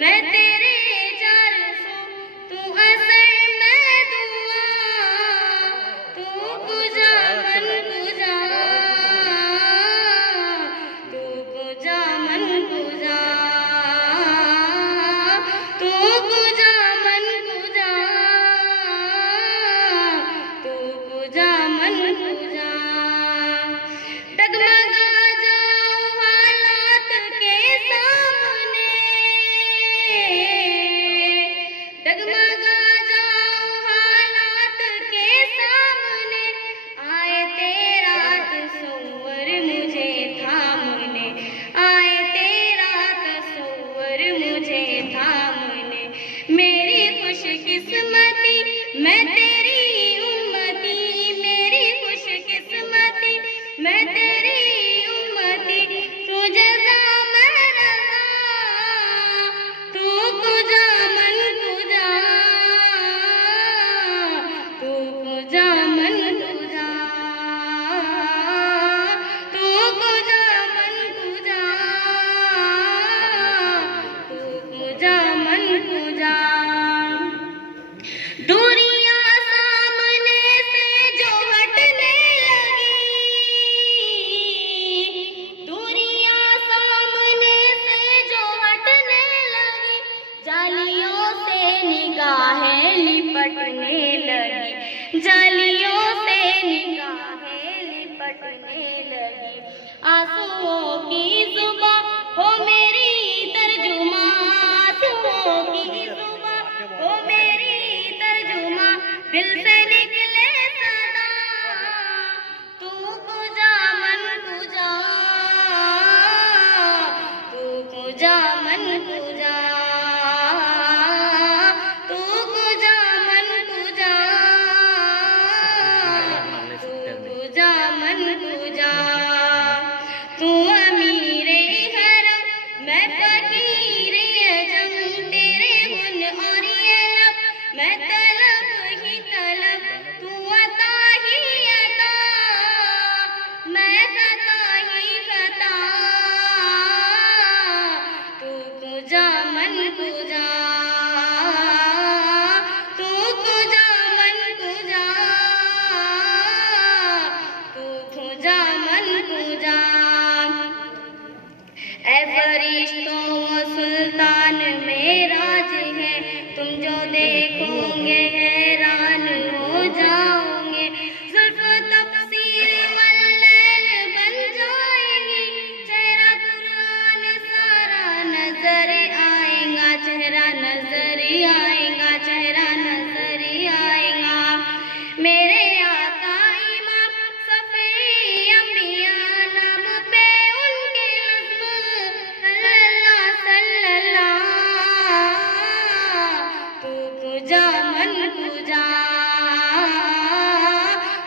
मैं तेरे जारसों तू असर मैं दुआ तू गुजा मन गुजा तू गुजा मन गुजा तू गुजा मन गुजा तू गुजा मन गुजा डगमगा जाऊं हालात के सामने डगमगा जाऊं हालात के सामने आए तेरा तस्वर मुझे थामने आए तेरा तस्वर मुझे थामने मेरी खुशकिस्मती मैं तेरी उम्मती मेरी खुशकिस्मती मैं तेरी उम्मती तू जज़ा मैं रज़ा तू गुजा मन गुजा तू गुजा मन गुजा तू गुजा मन गुजा तू गुजा मन गुजा दूरियां सामने से जो हटने लगी दूरियां सामने से जो हटने लगी जालियों से निगाहें लिपटने लगी जालियों से निगाहें लिपटने लगी आंसुओं की जुबां हो मेरी तर्जुमा आंसुओं की जुबां हो मेरी तर्जुमा दिल से निकले सदा तू गुजा मन गुजा तू गुजा मन गुजा तू गुजा मन गुजा तू गुजा मन गुजा तू अमीरे हरम मैं फकीरे अजम तेरे गुन और ये लब मैं तलब ही तलब तू अता ही अता मैं खता ही खता तू गुजा मन गुजा तू गुजा मन गुजा तू गुजा मन गुजा ऐ फरिश्तों व सुल्तान में राज है तुम जो देखोगे हैरान हो जाओगे जुल्फ तफसीर वल्लैल बन जाएगी चेहरा कुरान सारा नजर आएगा चेहरा नजर आएगा चेहरा नजर आएगा मेरे आका इमाम सफे अंबिया नाम पे उनके अज़्म सल्लल्लाहु सल्लल्लाहु तू गुजा मन गुजा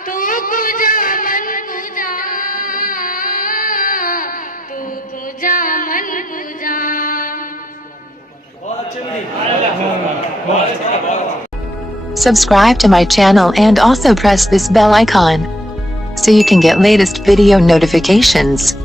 तू गुजा मन गुजा तू गुजा मन गुजा Subscribe to my channel and also press this bell icon so you can get latest video notifications.